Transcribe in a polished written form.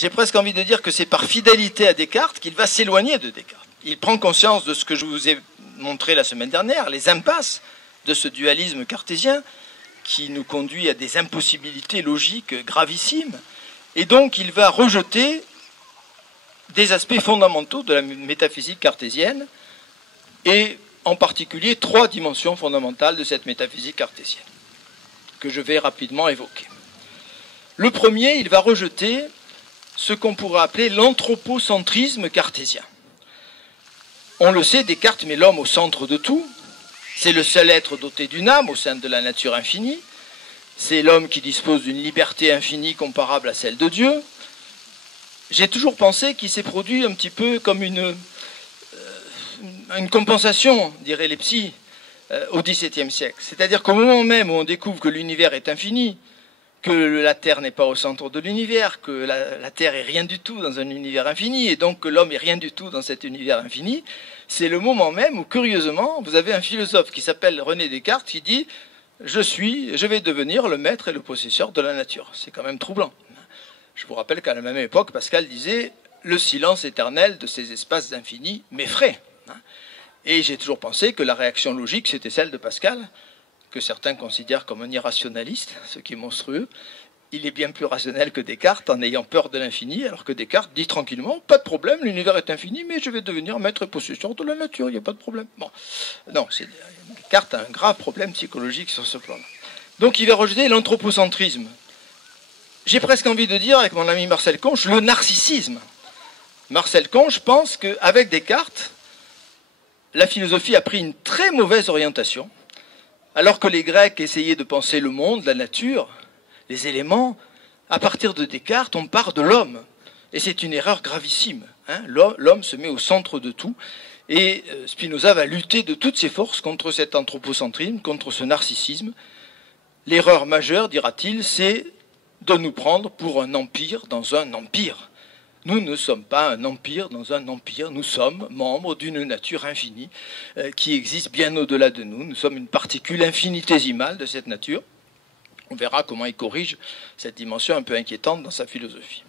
j'ai presque envie de dire que c'est par fidélité à Descartes qu'il va s'éloigner de Descartes. Il prend conscience de ce que je vous ai montré la semaine dernière, les impasses de ce dualisme cartésien qui nous conduit à des impossibilités logiques gravissimes. Et donc il va rejeter des aspects fondamentaux de la métaphysique cartésienne et en particulier 3 dimensions fondamentales de cette métaphysique cartésienne que je vais rapidement évoquer. Le premier, il va rejeter ce qu'on pourrait appeler l'anthropocentrisme cartésien. On le sait, Descartes met l'homme au centre de tout. C'est le seul être doté d'une âme au sein de la nature infinie. C'est l'homme qui dispose d'une liberté infinie comparable à celle de Dieu. J'ai toujours pensé qu'il s'est produit un petit peu comme une compensation, diraient les psys, au XVIIe siècle. C'est-à-dire qu'au moment même où on découvre que l'univers est infini, que la Terre n'est pas au centre de l'univers, que la Terre est rien du tout dans un univers infini, et donc que l'homme est rien du tout dans cet univers infini, c'est le moment même où, curieusement, vous avez un philosophe qui s'appelle René Descartes qui dit « je vais devenir le maître et le possesseur de la nature ». C'est quand même troublant. Je vous rappelle qu'à la même époque, Pascal disait « le silence éternel de ces espaces infinis m'effraie ». Et j'ai toujours pensé que la réaction logique, c'était celle de Pascal, que certains considèrent comme un irrationaliste, ce qui est monstrueux. Il est bien plus rationnel que Descartes en ayant peur de l'infini, alors que Descartes dit tranquillement « pas de problème, l'univers est infini, mais je vais devenir maître et possesseur de la nature, il n'y a pas de problème ». Bon, non, Descartes a un grave problème psychologique sur ce plan-là. Donc il va rejeter l'anthropocentrisme. J'ai presque envie de dire, avec mon ami Marcel Conche, le narcissisme. Marcel Conche pense qu'avec Descartes, la philosophie a pris une très mauvaise orientation, alors que les Grecs essayaient de penser le monde, la nature, les éléments. À partir de Descartes, on part de l'homme. Et c'est une erreur gravissime. L'homme se met au centre de tout. Et Spinoza va lutter de toutes ses forces contre cet anthropocentrisme, contre ce narcissisme. L'erreur majeure, dira-t-il, c'est de nous prendre pour un empire dans un empire. Nous ne sommes pas un empire dans un empire, nous sommes membres d'une nature infinie qui existe bien au-delà de nous. Nous sommes une particule infinitésimale de cette nature. On verra comment il corrige cette dimension un peu inquiétante dans sa philosophie.